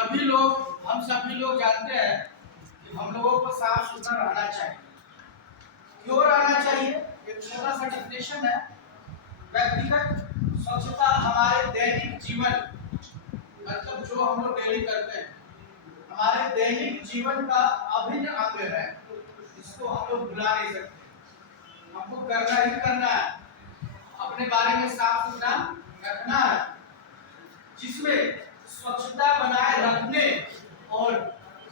हम सभी लोग जानते हैं कि हम लोगों को साफ सुथरा रहना चाहिए। क्यों रहना चाहिए? एक छोटा सा डेफिनेशन है। व्यक्तिगत स्वच्छता हमारे दैनिक जीवन, मतलब जो हम लोग डेली करते हैं, हमारे दैनिक जीवन का अभिन्न अंग है। इसको हम लोग भुला नहीं सकते। हमको करना ही करना है, अपने बारे में साफ सुथरा रखना है, जिसमें स्वच्छता बनाए रखने और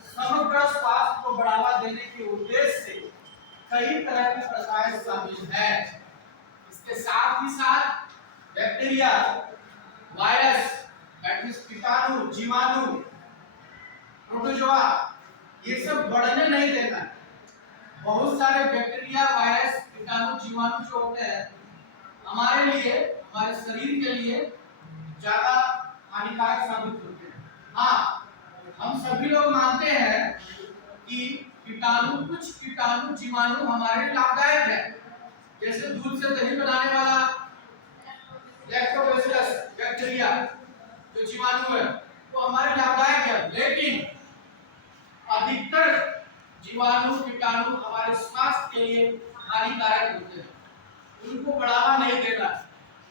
समग्र स्वास्थ्य को बढ़ावा देने के उद्देश्य से कई तरह की प्रथाएं शामिल हैं। इसके साथ ही साथ बैक्टीरिया, वायरस, कीटाणु, जीवाणु, प्रोटोजोआ, ये सब बढ़ने नहीं देना। बहुत सारे बैक्टीरिया, वायरस, कीटाणु, जीवाणु जो होते हैं हमारे लिए, हमारे शरीर के लिए ज्यादा हानिकारक साबित होते हैं। हाँ, हम सभी लोग मानते हैं कि कुछ कीटाणु, जीवाणु हमारे लाभदायक है। जैसे दूध से दही बनाने वाला लैक्टोबैसिलस बैक्टीरिया जो जीवाणु है वो हमारे लाभदायक है, लेकिन अधिकतर जीवाणु, कीटाणु हमारे स्वास्थ्य के लिए हानिकारक होते हैं। उनको बढ़ावा नहीं देना।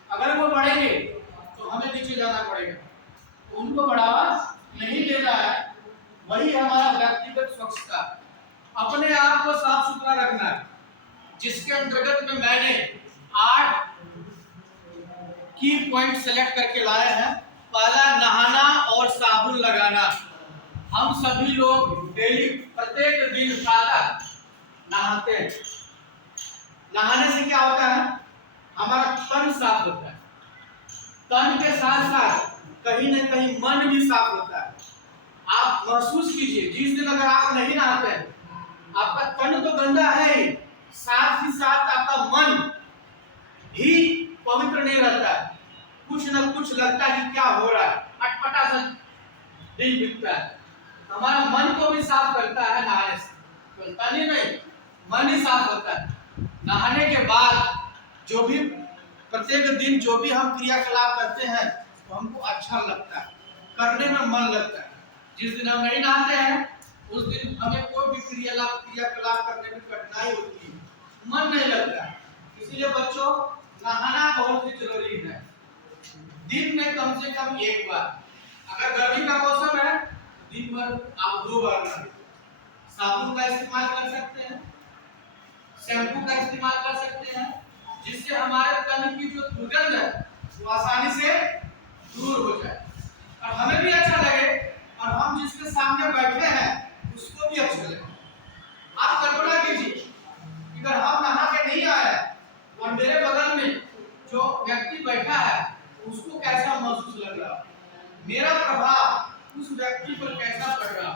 अगर वो बढ़ेंगे तो हमें नीचे जाना पड़ेगा, तो उनको बढ़ावा नहीं देना है। वही हमारा व्यक्तिगत स्वच्छता, अपने आप को साफ सुथरा रखना है, जिसके अंतर्गत में मैंने 8 की पॉइंट सेलेक्ट करके लाए हैं। पहला, नहाना और साबुन लगाना। हम सभी लोग डेली प्रत्येक दिन प्रातः नहाते हैं। नहाने से क्या होता है? हमारा तन साफ होता है। तन के साथ साथ कहीं न कहीं मन भी साफ होता है। आप महसूस कीजिए, जिस दिन अगर आप नहीं नहाते हैं, आपका तन तो गंदा है ही, साथ ही साथ आपका मन भी पवित्र नहीं रहता है। कुछ न कुछ लगता है कि क्या हो रहा है, अटपटा सा दिन बीतता है। हमारा मन को भी साफ करता है नहाने से, तो तन ही नहीं, मन ही साफ होता है। नहाने के बाद जो भी प्रत्येक दिन जो भी हम क्रियाकलाप करते हैं तो हमको अच्छा लगता है, करने में मन लगता है। जिस दिन हम नहीं नहाते हैं उस दिन हमें कोई भी क्रियाकलाप करने में कठिनाई होती है, मन नहीं लगता है। इसीलिए बच्चों, नहाना बहुत ही जरूरी है। दिन में कम से कम एक बार। अगर गर्मी का मौसम है, दिन भर आप 2 बार नहाएं। साबुन का इस्तेमाल कर सकते हैं, शैम्पू का इस्तेमाल कर सकते हैं, जिससे हमारे तन की जो दुर्गंध है वो आसानी से दूर हो जाए और हमें भी अच्छा लगे, और हम जिसके सामने बैठे हैं उसको भी अच्छा लगे। आप कल्पना कीजिए, अगर हम नहा के नहीं आए और मेरे बगल में जो व्यक्ति बैठा है उसको कैसा महसूस लग रहा, मेरा प्रभाव उस व्यक्ति पर कैसा पड़ रहा,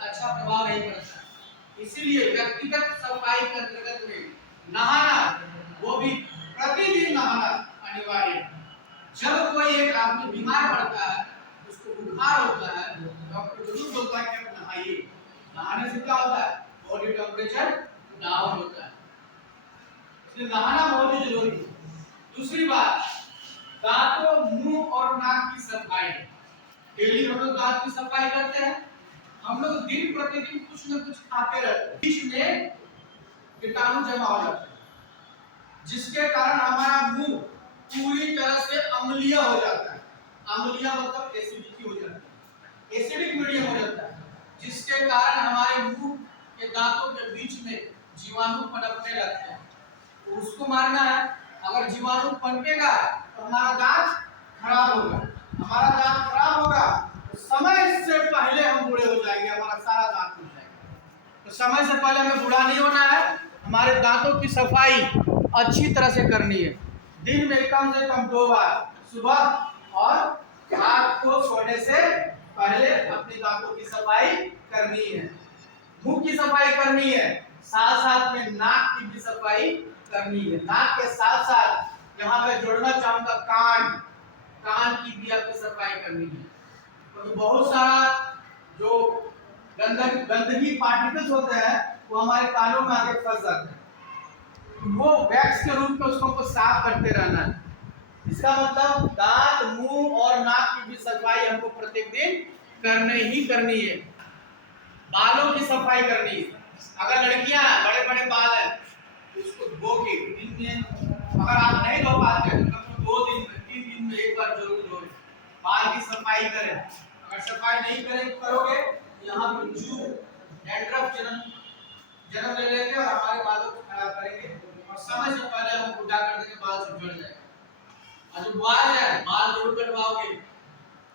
अच्छा प्रभाव नहीं पड़ता। इसीलिए व्यक्तिगत सफाई के अंतर्गत में नहाना, वो भी प्रतिदिन नहाना अनिवार्य है। जब कोई एक आदमी बीमार पड़ता है, उसको बुखार होता है, डॉक्टर जरूर बोलता है कि आप नहाइए। नहाने से क्या होता है? बॉडी टेम्परेचर डाउन होता है। इसलिए नहाना बहुत ही जरूरी है। दूसरी बात, दांतों, मुंह और नाक की सफाई। डेली हम लोग दांत की सफाई करते हैं। हम लोग दिन प्रतिदिन कुछ न कुछ खाते रहते हैं, बीच में कीटाणु जमा हो जाते हैं, जिसके कारण हमारा मुंह पूरी तरह से अम्लीय हो जाता है। अम्लीय मतलब एसिडिटी हो जाता है, एसिडिक मीडियम हो जाता है, जिसके कारण हमारे मुंह के दांतों के बीच में जीवाणु पनपने लगते हैं। तो उसको मारना है। अगर जीवाणु पनपेगा तो हमारा दांत खराब होगा। हमारा दांत खराब होगा तो समय से पहले हम बूढ़े हो जाएंगे, हमारा सारा दांत टूट जाएगा। तो समय से पहले हमें बूढ़ा नहीं होना है। हमारे दांतों की सफाई अच्छी तरह से करनी है। दिन में कम से कम 2 बार, सुबह और रात को सोने से पहले अपने दांतों की सफाई करनी है। मुंह की सफाई करनी है, साथ साथ में नाक की भी सफाई करनी है। नाक के साथ साथ यहाँ पे जोड़ना चाहूंगा कान की भी आपको सफाई करनी है। तो बहुत सारा जो गंदगी पार्टिकल्स होते हैं वो हमारे कानों में आके फंस जाते हैं, वो वैक्स के रूप में उसको साफ करते रहना है। इसका मतलब दांत, मुंह और नाक की भी सफाई हमको प्रत्येक दिन करने ही करनी है। बालों की सफाई करनी है। अगर लड़कियां बड़े बड़े बाल है तो उसको धो के दिन में, अगर आप नहीं धो पाते हैं तो कम 2 दिन में 3 दिन में एक बार जरूर धोए। बाल की सफाई करें। अगर सफाई नहीं करोगे यहाँ पे जू डैंड्रफ जन्म ले लेंगे और हमारे बालों को खराब करेंगे और समय से पहले हम बुढ़ा कर देंगे, बाल सब झड़ जाएगा। और जो बॉयज है बाल जरूर कटवाओगे,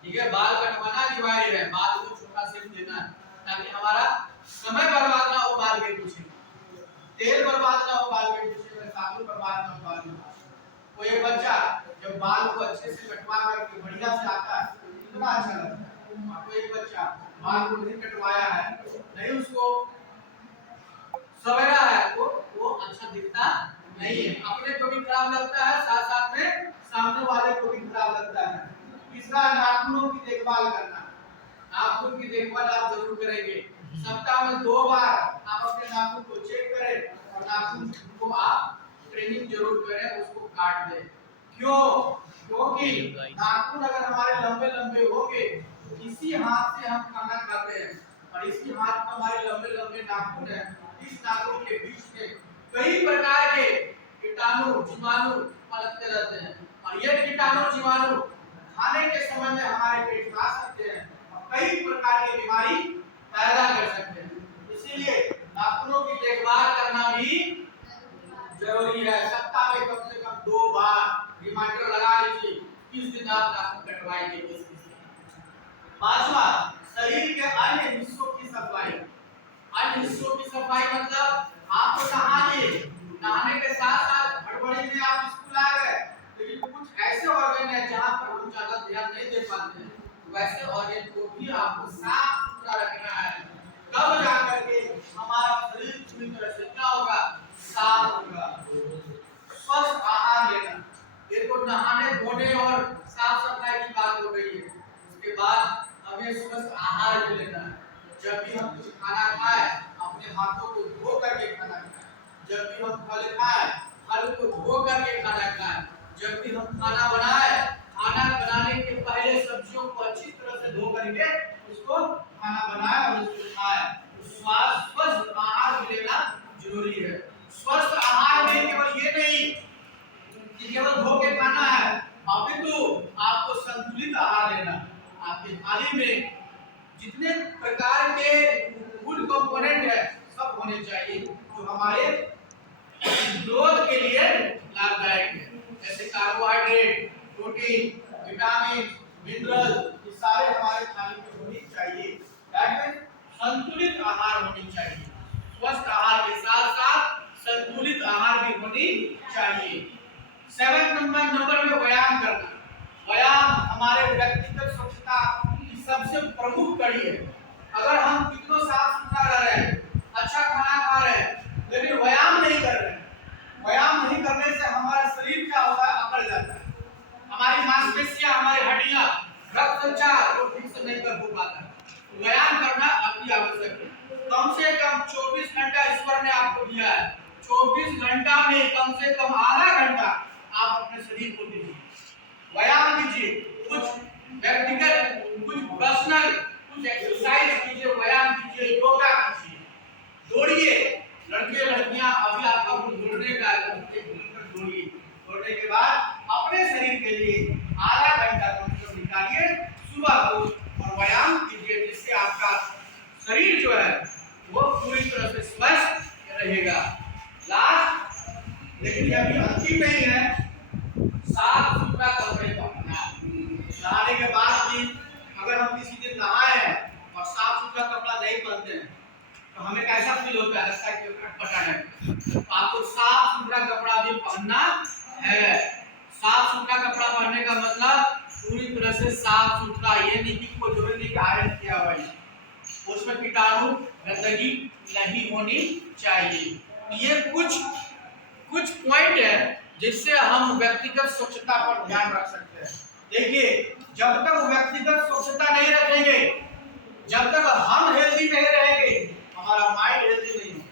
ठीक है। बाल कटवाना अनिवार्य है, बाल को छोटा शेप देना है ताकि हमारा समय बर्बाद ना हो बाल के पीछे, तेल बर्बाद ना हो बाल के पीछे, साबुन बर्बाद ना हो बाल के पीछे। कोई एक बच्चा जब बाल को अच्छे से कटवा करके बढ़िया से आता है कितना अच्छा लगता है। और कोई एक बच्चा बाल को नहीं कटवाया है, नहीं उसको सवेरा है तो वो अच्छा दिखता नहीं है। अपने को भी खराब लगता है, साथ साथ में सामने वाले को भी खराब लगता है। तीसरा, नाखूनों की देखभाल करना। नाखून की देखभाल आप जरूर करेंगे। सप्ताह में 2 बार आप अपने नाखून को चेक करें और नाखून को आप ट्रेनिंग जरूर करें, उसको काट दें। क्यों? क्योंकि नाखून अगर हमारे लंबे लंबे होंगे तो इसी हाथ से हम खाना खाते हैं और इसी हाथ में हमारे लंबे लंबे नाखून है। इस नाखून के बीच में कई प्रकार के कीटाणु जीवाणु पनपते रहते हैं और ये कीटाणु जीवाणु खाने के समय में हमारे पेट में आ सकते हैं और कई प्रकार की बीमारी पैदा कर सकते हैं। इसीलिए नाखूनों की देखभाल करना भी जरूरी है। सप्ताह में कम से कम 2 बार रिमाइंडर लगा लीजिए किस दिन आप नाखून कटवाएंगे। पांचवा, शरीर के अन्य हिस्सों की सफाई। अन्य हिस्सों की सफाई मतलब आपको नहाने के साथ साथ हड़बड़ी में आप स्कूल आ गए, लेकिन कुछ ऐसे ऑर्गन है जहां पर हम ज्यादा ध्यान नहीं दे पाते हैं, वैसे ऑर्गन को भी आपको साफ सुथरा रखना है। तब जाकर के हमारा शरीर पूरी तरह से क्या होगा, साफ होगा। स्वस्थ आहार लेना, ये तो नहाने धोने और साफ सफाई की बात हो गई है। उसके बाद हमें स्वस्थ आहार भी लेना है। जब भी हम कुछ खाना खाएं अपने हाथों को धो करके खाना खाएं। जब भी हम फल खाएं फल को धो करके खाना खाएं। जब भी हम खाना बनाएं खाना बनाने के पहले सब्जियों को अच्छी तरह से धो करके उसको खाना बनाएं और उसको खाएं। स्वस्थ आहार भी लेना जरूरी है। स्वस्थ आहार में केवल ये नहीं कि केवल धो के खाना है, अपितु आपको संतुलित आहार लेना। आपकी थाली में जितने प्रकार के फूड कंपोनेंट है सब होने चाहिए जो हमारे ग्रोथ के लिए लाभदायक है। जैसे कार्बोहाइड्रेट, प्रोटीन, विटामिन, मिनरल, ये सारे हमारे थाली में होनी चाहिए। दैट संतुलित आहार होनी चाहिए। स्वस्थ आहार के साथ साथ संतुलित आहार भी होनी चाहिए। 7 नंबर में व्यायाम करना। व्यायाम हमारे व्यक्तिगत स्वच्छता की सबसे प्रमुख कड़ी है। अगर हम कितना साफ सुथरा रह रहे हैं, अच्छा खाना खा रहे हैं, लेकिन व्यायाम नहीं कर रहे हैं, व्यायाम नहीं करने से हमारा शरीर क्या होता है, अकड़ जाता है। हमारी मांसपेशियां, हमारी हड्डियां, रक्त संचार वो ठीक से नहीं कर पाता है। व्यायाम करना अति आवश्यक है। कम से कम 24 घंटा ईश्वर ने आपको दिया है। 24 घंटा में कम से कम आधा घंटा आप अपने शरीर को दीजिए, व्यायाम कीजिए। कुछ व्यक्तिगत, कुछ पर्सनल, कुछ एक्सरसाइज कीजिए, व्यायाम कीजिए, योगा कीजिए, दौड़िए। लड़के लड़कियां अभी आपका दौड़ने का 1 किलोमीटर दौड़िए। दौड़ने के बाद अपने शरीर के लिए आधा घंटा कम से कम निकालिए सुबह को और व्यायाम कीजिए, जिससे आपका शरीर जो है वो पूरी तरह से स्वस्थ रहेगा। लास्ट लेकिन यह भी अंतिम नहीं है, साफ सुथरा कपड़े पहनना। नहाने के बाद भी अगर हम किसी दिन नहाए हैं और साफ सुथरा कपड़ा नहीं पहनते हैं तो हमें कैसा फील होता है, लगता है कि अटपटा है। तो आपको साफ सुथरा कपड़ा भी पहनना है। साफ सुथरा कपड़ा पहनने का मतलब पूरी तरह से साफ सुथरा, ये नहीं कि कोई जरूरी नहीं कि आयरन किया हुआ है, उसमें कीटाणु गंदगी नहीं होनी चाहिए। ये कुछ पॉइंट है जिससे हम व्यक्तिगत स्वच्छता पर ध्यान रख सकते हैं। देखिए, जब तक व्यक्तिगत स्वच्छता नहीं रखेंगे, जब तक हम हेल्दी नहीं रहेंगे, हमारा माइंड हेल्दी नहीं होगा,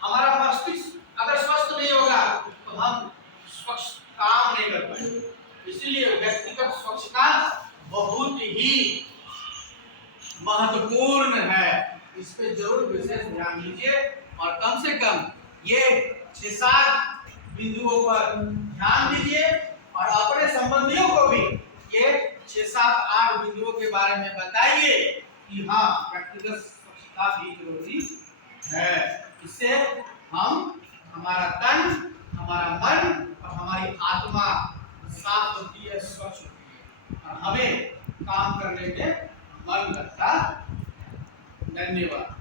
हमारा मस्तिष्क अगर स्वस्थ नहीं होगा तो हम स्वच्छ काम नहीं कर पाएंगे। इसीलिए व्यक्तिगत स्वच्छता बहुत ही महत्वपूर्ण है। इस पे जरूर विशेष ध्यान दीजिए और कम से कम ये 6-7 बिंदुओं पर ध्यान दीजिए और अपने संबंधियों को भी ये 6-7-8 बिंदुओं के बारे में बताइए कि हाँ व्यक्तिगत स्वच्छता भी जरूरी है। इससे हम हमारा तन, हमारा मन और हमारी आत्मा साफ होती है, स्वच्छ होती है और हमें काम करने में मन लगता है। धन्यवाद।